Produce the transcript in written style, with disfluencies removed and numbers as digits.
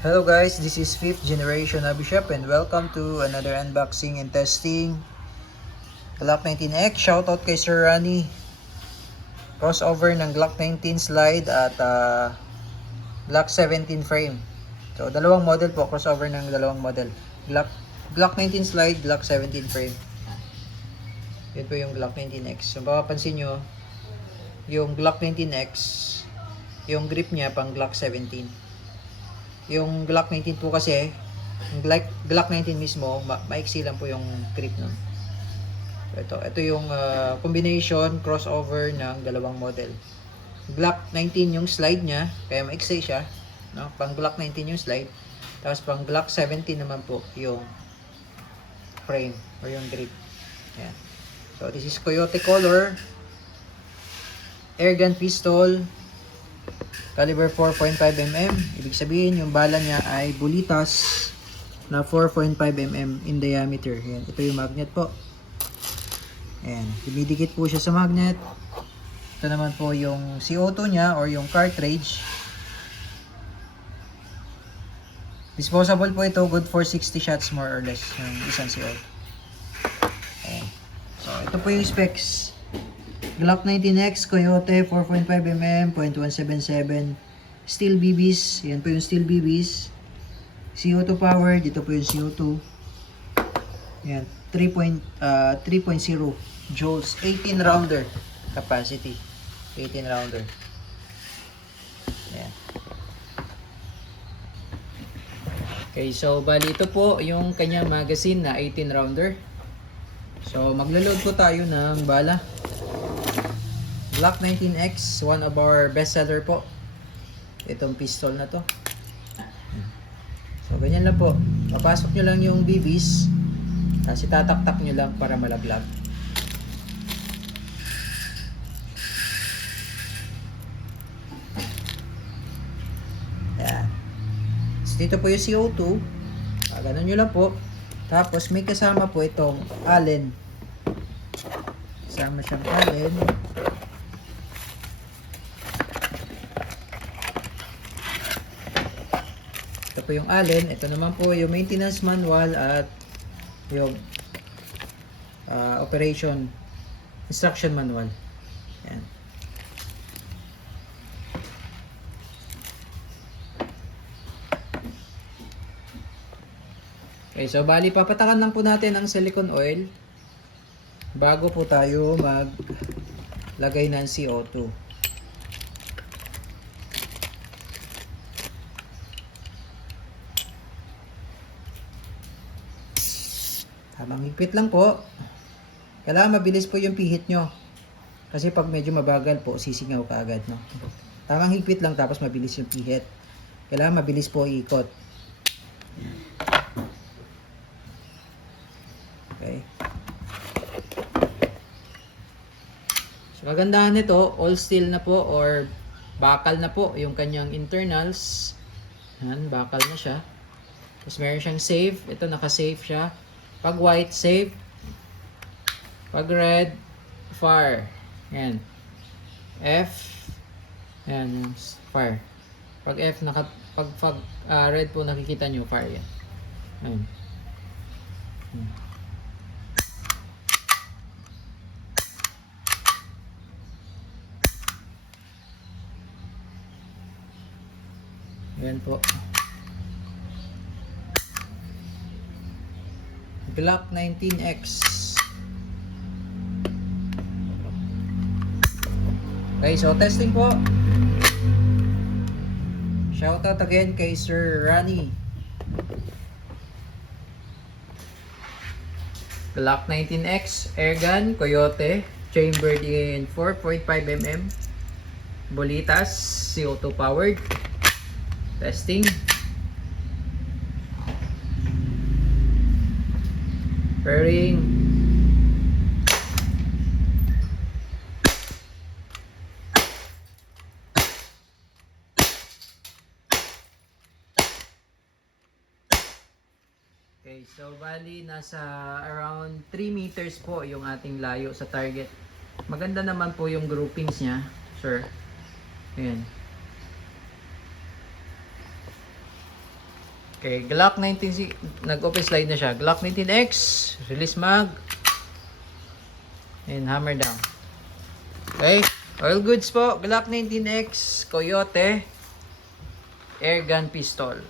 Hello guys, this is 5th generation Abishap and welcome to another unboxing and testing Glock 19X. Shoutout kay Sir Rani. Crossover ng Glock 19 slide at Glock 17 frame. So dalawang model po, crossover ng dalawang model. Glock 19 slide, Glock 17 frame. Yan po yung Glock 19X. So mapapansin nyo, yung Glock 19X, yung grip niya pang Glock 17. Yung Glock 19 po kasi, yung Glock 19 mismo, maiksi lang po yung grip nun. Ito yung combination, crossover ng dalawang model. Glock 19 yung slide niya, kaya maiksi siya. No? Pang Glock 19 yung slide. Tapos pang Glock 17 naman po yung frame or yung grip. Ayan. So this is Coyote color. Airgun pistol. Caliber 4.5mm. Ibig sabihin, yung bala niya ay bulitas na 4.5mm in diameter. Yan. Ito yung magnet po. Ayan. Dumidikit po siya sa magnet. Ito naman po yung CO2 niya or yung cartridge. Disposable po ito. Good for 60 shots more or less. Yung isang CO2. Ayan. So, ito po yung specs. Glock 19X, Coyote, 4.5mm, .177, Steel BBs, yan po yung Steel BBs, CO2 power, dito po yung CO2, yan, 3.0 joules, 18 rounder capacity, 18 rounder, yan. Okay, so bali ito po yung kanyang magazine na 18 rounder. So maglo-load po tayo ng bala. Glock 19X, one of our bestseller po. Itong pistol na to. So, ganyan lang po. Papasok nyo lang yung BBs. Tapos itataktak nyo lang para malaglag. Yan. So, dito po yung CO2. Ganun nyo lang po. Tapos may kasama po itong Allen. Kasama siyang Allen. Ito po yung Allen. Ito naman po yung maintenance manual at yung operation instruction manual. Yan. Okay, so bali papatakan lang po natin ang silicone oil bago po tayo maglagay ng CO2. Tamang higpit lang po. Kailangan mabilis po yung pihit nyo. Kasi pag medyo mabagal po, sisingaw ka agad. No? Tamang higpit lang tapos mabilis yung pihit. Kailangan mabilis po iikot. Okay. So, kagandahan nito, all steel na po or bakal na po yung kanyang internals. Yan, bakal na siya. Tapos meron siyang save. Ito, naka-save siya. Pag white, save. Pag red, fire. Yan. F. Yan, fire. Pag F, pag red po nakikita nyo, fire yan. Yan. Yan po. Glock 19X. Okay, so testing po. Shoutout again kay Sir Rani. Glock 19X, airgun, Coyote, chambered in 4.5mm, bulitas, CO2 powered. Testing. Pairing. Okay, so bali nasa around 3 meters po yung ating layo sa target. Maganda naman po yung groupings niya, sir. Ayan. Okay, Glock 19, nag-open slide na siya. Glock 19X, release mag, and hammer down. Okay, all goods po. Glock 19X, Coyote, air gun pistol.